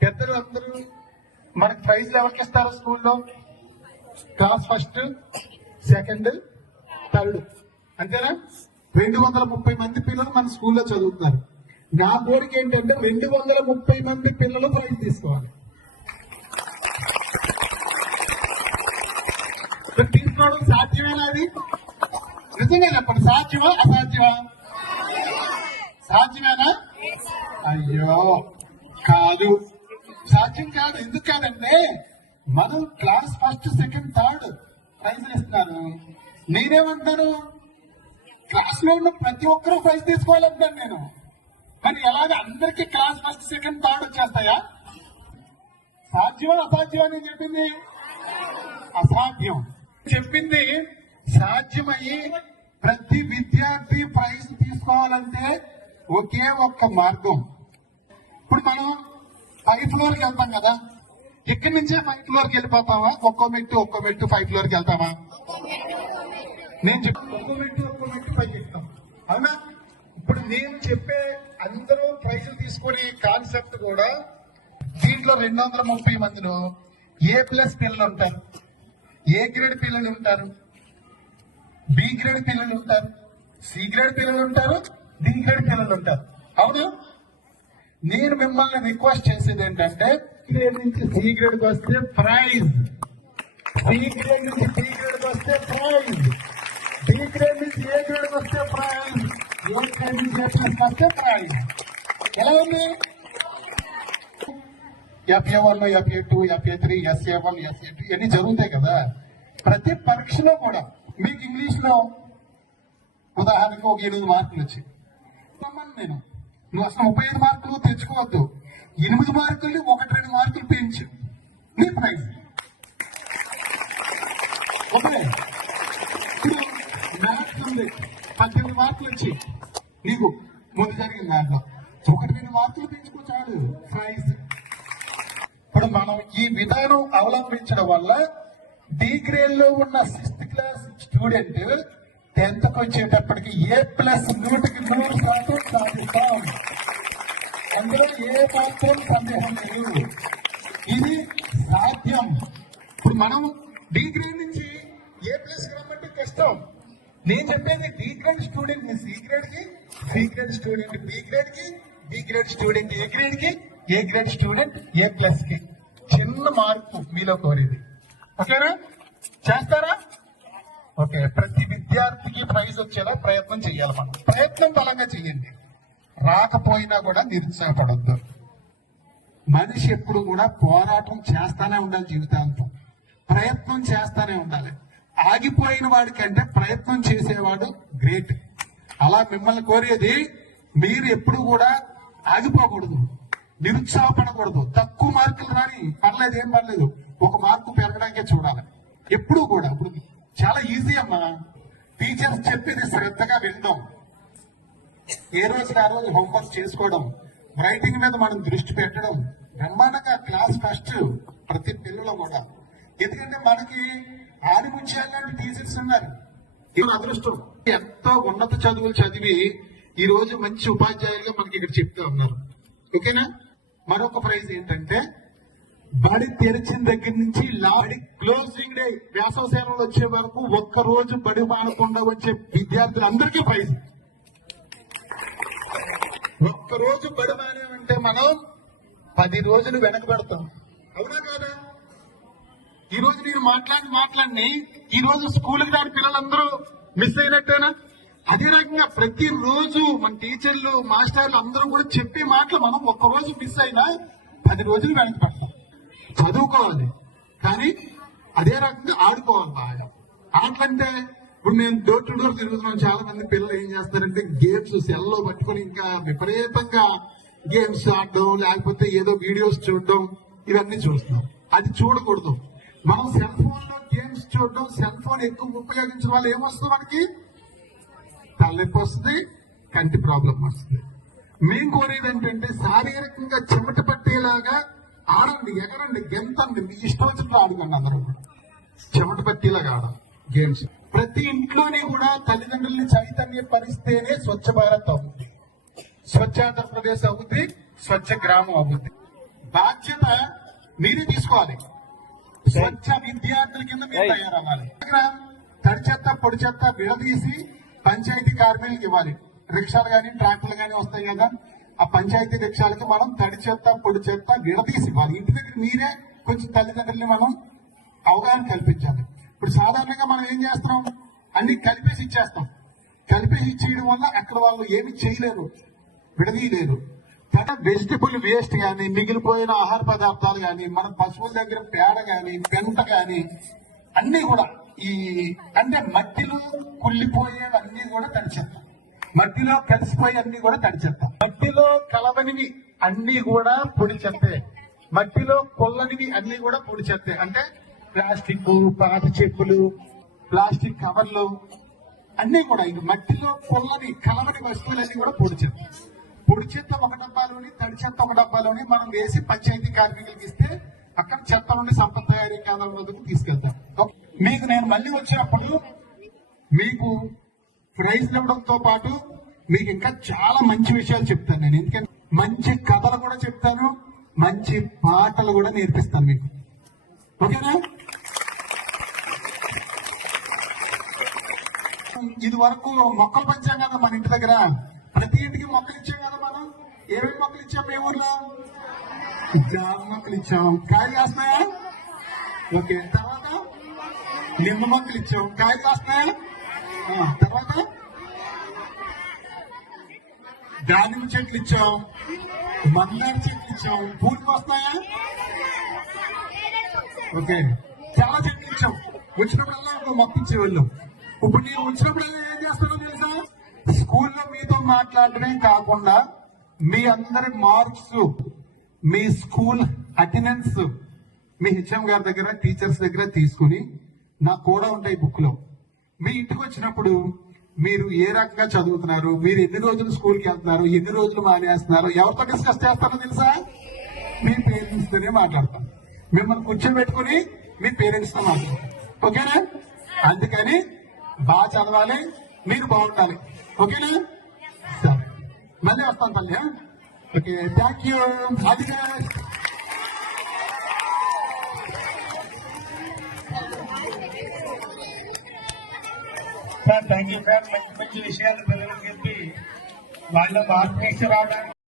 పెద్దలు అందరూ మనకు ప్రైజ్లు ఎవరికి ఇస్తారు స్కూల్లో? క్లాస్ ఫస్ట్, సెకండ్, థర్డ్, అంతేనా? 230 మంది పిల్లలు మన స్కూల్లో చదువుతున్నారు. నా కోరిక ఏంటంటే 230 మంది పిల్లలు ప్రైజ్ తీసుకోవాలి. తీసుకోవడం సాధ్యమేనా? అది నిజంగా చెప్పండి, సాధ్యమా అసాధ్యమా? సాధ్యమేనా? అయ్యో కాదు, సాధ్యం కాదు. ఎందుకు కాదంటే మనం క్లాస్ ఫస్ట్, సెకండ్, థర్డ్ ప్రైజ్లు ఇస్తున్నారు. నేనేమంటాను, క్లాస్ లో ఉన్న ప్రతి ఒక్కరూ ప్రైజ్ తీసుకోవాలంటాను నేను. కానీ ఎలాగ అందరికీ క్లాస్ ఫస్ట్, సెకండ్, థర్డ్ వచ్చేస్తాయా? సాధ్యమా అసాధ్యమా? నేను చెప్పింది అసాధ్యం. చెప్పింది సాధ్యమయ్యి ప్రతి విద్యార్థి ప్రైజ్ తీసుకోవాలంటే ఒకే ఒక్క మార్గం. ఇప్పుడు మనం 5th ఫ్లోర్కి వెళ్తాం కదా, ఇక్కడి నుంచే 5th ఫ్లోర్కి వెళ్ళిపోతామా? ఒక్కో మెట్టు 5th ఫ్లోర్కి వెళ్తామా? నేను చెప్పి ఒక్కో మెట్టు పైకి ఎక్కుతాం, అవునా? ఇప్పుడు నేను చెప్పే అందరూ ప్రైజులు తీసుకునే కాన్సెప్ట్ కూడా దీంట్లో 230 మందిలో A+ పిల్లలు ఉంటారు, A గ్రేడ్ పిల్లలు ఉంటారు, B గ్రేడ్ పిల్లలు ఉంటారు, C గ్రేడ్ పిల్లలు ఉంటారు, D గ్రేడ్ పిల్లలు ఉంటారు, అవును? నేను మిమ్మల్ని రిక్వెస్ట్ చేసేది ఏంటంటే గ్రేడ్ నుంచి C గ్రేడ్కి వస్తే ప్రైజ్, C గ్రేడ్ నుంచి D గ్రేడ్కి వస్తే ప్రైజ్, D గ్రేడ్ నుంచి A గ్రేడ్కి వస్తే ప్రైజ్, A గ్రేడ్ నుంచి A+ వస్తే ప్రైజ్. ఎలా ఉంది? FA1, FA2, FA3, SA1, SA2 ఇవన్నీ జరుగుతాయి కదా. ప్రతి పరీక్షలో కూడా మీకు ఇంగ్లీష్ లో ఉదాహరణకు ఒక 8 మార్కులు వచ్చాయి. నేను నువ్వు అసలు 35 మార్కులు తెచ్చుకోవద్దు, 8 మార్కులు 1-2 మార్కులు పెంచు, నీ ప్రైజ్. ఓకే, ఇప్పుడు మ్యాథ్స్ ఉంది, 18 మార్కులు వచ్చాయి నీకు ముందు జరిగిన దాంట్లో, 1-2 మార్కులు పెంచుకో చాలు, ప్రైజ్. ఇప్పుడు మనం ఈ విధానం అవలంబించడం వల్ల D గ్రేడ్ లో ఉన్న 6th క్లాస్ స్టూడెంట్ 10th వచ్చేటప్పటికి A+ 100% సాధిస్తాం. అందులో ఏ మాత్రం సందేహం లేదు, ఇది సాధ్యం. ఇప్పుడు మనం D గ్రేడ్ నుంచి A+ రమ్మంటే కష్టం. నేను చెప్పేది D గ్రేడ్ స్టూడెంట్ ని C గ్రేడ్ కి, C grade student B grade కి, B grade student A grade కి, A గ్రేడ్ స్టూడెంట్ A+ కి చిన్న మార్పు మీలో కోరేది. ఓకేనా? చేస్తారా? ఓకే, ప్రతి విద్యార్థికి ప్రైజ్ వచ్చేలా ప్రయత్నం చేయాలి. మనం ప్రయత్నం బలంగా చేయండి, రాకపోయినా కూడా నిరుత్సాహపడద్దు. మనిషి ఎప్పుడు కూడా పోరాటం చేస్తానే ఉండాలి, జీవితాంతం ప్రయత్నం చేస్తానే ఉండాలి. ఆగిపోయిన వాడికంటే ప్రయత్నం చేసేవాడు గ్రేట్. అలా మిమ్మల్ని కోరేది, మీరు ఎప్పుడు కూడా ఆగిపోకూడదు, నిరుత్సాహపడకూడదు. తక్కువ మార్కులు రాని పర్లేదు, ఏం పర్లేదు, 1 మార్కు పెరగడానికే చూడాలి ఎప్పుడు కూడా. ఇప్పుడు చాలా ఈజీ అమ్మా, టీచర్స్ చెప్పేది శ్రద్ధగా వినడం, ఏ రోజుకి ఆ రోజు హోంవర్క్ చేసుకోవడం, రైటింగ్ మీద మనం దృష్టి పెట్టడం, బ్రహ్మాండంగా క్లాస్ ఫస్ట్ ప్రతి పిల్లలు కూడా. ఎందుకంటే మనకి ఆదిముత్యాలు టీచర్స్ ఉన్నారు. ఇది అదృష్టం. ఎంతో ఉన్నత చదువులు చదివి ఈ రోజు మంచి ఉపాధ్యాయులుగా మనకి ఇక్కడ చెప్తా ఉన్నారు. ఓకేనా? మరొక ప్రైజ్ ఏంటంటే బడి తెరిచిన దగ్గర నుంచి క్లోజింగ్ డే వేసవ సేవలు వచ్చే వరకు ఒక్కరోజు బడి మానకుండా వచ్చే విద్యార్థులందరికీ ప్రైజ్. ఒక్కరోజు బడి మానేమంటే మనం 10 రోజులు వెనక పెడతాం, అవునా కాదా? ఈ రోజు నేను మాట్లాడి ఈ రోజు స్కూల్కి రాని పిల్లలందరూ మిస్ అయినట్టేనా? అదే రకంగా ప్రతి రోజు మన టీచర్లు, మాస్టర్లు అందరూ కూడా చెప్పే మాటలు మనం ఒక్కరోజు మిస్ అయినా 10 రోజులు వెనక పెడతాం. చదువుకోవాలి కానీ అదే రకంగా ఆడుకోవాలి బాగా. ఆటలంటే ఇప్పుడు మేము డోర్ టు డోర్ తిరుగుతున్నాం, చాలా మంది పిల్లలు ఏం చేస్తారంటే గేమ్స్ సెల్లో పట్టుకుని ఇంకా విపరీతంగా గేమ్స్ ఆడడం, లేకపోతే ఏదో వీడియోస్ చూడడం, ఇవన్నీ చూస్తున్నాం. అది చూడకూడదు. మనం సెల్ ఫోన్ లో గేమ్స్ చూడడం, సెల్ ఫోన్ ఎక్కువ ఉపయోగించడం వల్ల ఏమొస్తుంది, మనకి తలనొప్పి వస్తుంది, కంటి ప్రాబ్లం వస్తుంది. మేము కోరేది ఏంటంటే శారీరకంగా చెమట పట్టేలాగా ఆడండి, ఎగరండి, గెంతండి, మీ ఇష్టం వచ్చినట్టు ఆడుకోండి. అందరూ చెమట పట్టేలాగా ఆడాలి గేమ్స్. ప్రతి ఇంట్లోనే కూడా తల్లిదండ్రుల్ని చైతన్యపరిస్తేనే స్వచ్ఛ భారత్ అవుతుంది, స్వచ్ఛ ఆంధ్రప్రదేశ్ అవుతుంది, స్వచ్ఛ గ్రామం అవుతుంది. బాధ్యత మీరే తీసుకోవాలి. స్వచ్ఛ విద్యార్థుల కింద మీరు తయారవ్వాలి. తడి చెత్త పొడి చెత్త విడదీసి పంచాయతీ కార్మికులకు ఇవ్వాలి. రిక్షాలు కానీ ట్రాక్టర్లు కానీ వస్తాయి కదా, ఆ పంచాయతీ రిక్షాలకి మనం తడి చెత్త పొడి చెత్త విడదీసి ఇవ్వాలి. ఇంటి దగ్గర మీరే కొంచెం తల్లిదండ్రుల్ని మనం అవగాహన కల్పించాలి. ఇప్పుడు సాధారణంగా మనం ఏం చేస్తున్నాం, అన్ని కలిపేసి ఇచ్చేస్తాం. కలిపేసి ఇచ్చేయడం వల్ల అక్కడ వాళ్ళు ఏమి చేయలేరు, విడదీయలేరు. వెజిటబుల్ వేస్ట్ కానీ, మిగిలిపోయిన ఆహార పదార్థాలు కానీ, మన పశువుల దగ్గర పేడ కానీ, పెంట కానీ అన్ని కూడా అంటే మట్టిలో కుళ్ళిపోయేవన్నీ కూడా తడిచేస్తాం. మట్టిలో కలిసిపోయి అన్ని కూడా తడిచేస్తాం. మట్టిలో కలవనివి అన్ని కూడా పొడి చెత్తే. మట్టిలో కొల్లనివి అన్ని కూడా పొడి చెత్తే. అంటే ప్లాస్టిక్, పాత చెప్పులు, ప్లాస్టిక్ కవర్లు అన్ని కూడా ఇది మట్టిలో కొల్లని కలవని వస్తువులన్నీ కూడా పొడి చెత్త. పొడి చెత్త ఒక డబ్బాలోని, తడి చెత్త ఒక డబ్బాలోని మనం వేసి పంచాయతీ కార్మికులకు ఇస్తే అక్కడ చెత్త నుండి సంపద తయారీ కేంద్రం వద్దకు తీసుకెళ్తాం. మీకు నేను మళ్ళీ వచ్చినప్పుడు మీకు ప్రైజ్ ఇవ్వడంతో పాటు మీకు ఇంకా చాలా మంచి విషయాలు చెప్తాను నేను. ఎందుకంటే మంచి కథలు కూడా చెప్తాను, మంచి పాటలు కూడా నేర్పిస్తాను మీకు. ఓకేనా? ఇది వరకు మొక్కలు పెంచాం కదా మన ఇంటి దగ్గర. ప్రతి ఇంటికి మొక్కలు ఇచ్చాం కదా మనం. ఏమేమి మొక్కలు ఇచ్చాం మీ ఊర్లో? జామ మొక్కలు ఇచ్చాం, కాయలు కాస్తున్నాయా? ఓకే. తర్వాత నిమ్మ మొక్కలు ఇచ్చాం, కాయలు కాస్తున్నాయా? తర్వాత దానిమ్మ చెట్లు ఇచ్చాం, మందార చెట్లు ఇచ్చాం, పూలు వస్తాయా? ఓకే. చాలా చెట్లు ఇచ్చాం. వచ్చినప్పుడల్లా ఒక మొక్క ఇచ్చే వెళ్ళాం. ఇప్పుడు నేను వచ్చినప్పుడల్లా ఏం చేస్తానో తెలుసా? స్కూల్లో మీతో మాట్లాడటమే కాకుండా మీ అందరి మార్క్స్, మీ స్కూల్ అటెండెన్స్ మీ హెచ్ఎం గారి దగ్గర, టీచర్స్ దగ్గర తీసుకుని నాకు కూడా ఉంటాయి బుక్ లో. మీ ఇంటికి వచ్చినప్పుడు మీరు ఏ రకంగా చదువుతున్నారు, మీరు ఎన్ని రోజులు స్కూల్కి వెళ్తున్నారు, ఎన్ని రోజులు మానేస్తున్నారు, ఎవరితో డిస్కస్ చేస్తారో తెలుసా? మీ పేరెంట్స్ తోనే మాట్లాడతాను. మిమ్మల్ని కూర్చోబెట్టుకుని మీ పేరెంట్స్ తో మాట్లాడతాను. ఓకేనా? అందుకని బాగా చదవాలి, మీరు బాగుండాలి. ఓకేనా? సరే, మళ్ళీ వస్తాను తల్లి. Okay, thank you. అది సార్ థ్యాంక్ యూ సార్. మంచి మంచి విషయాలు పిల్లలకి చెప్పి వాళ్ళ మార్పు రావడానికి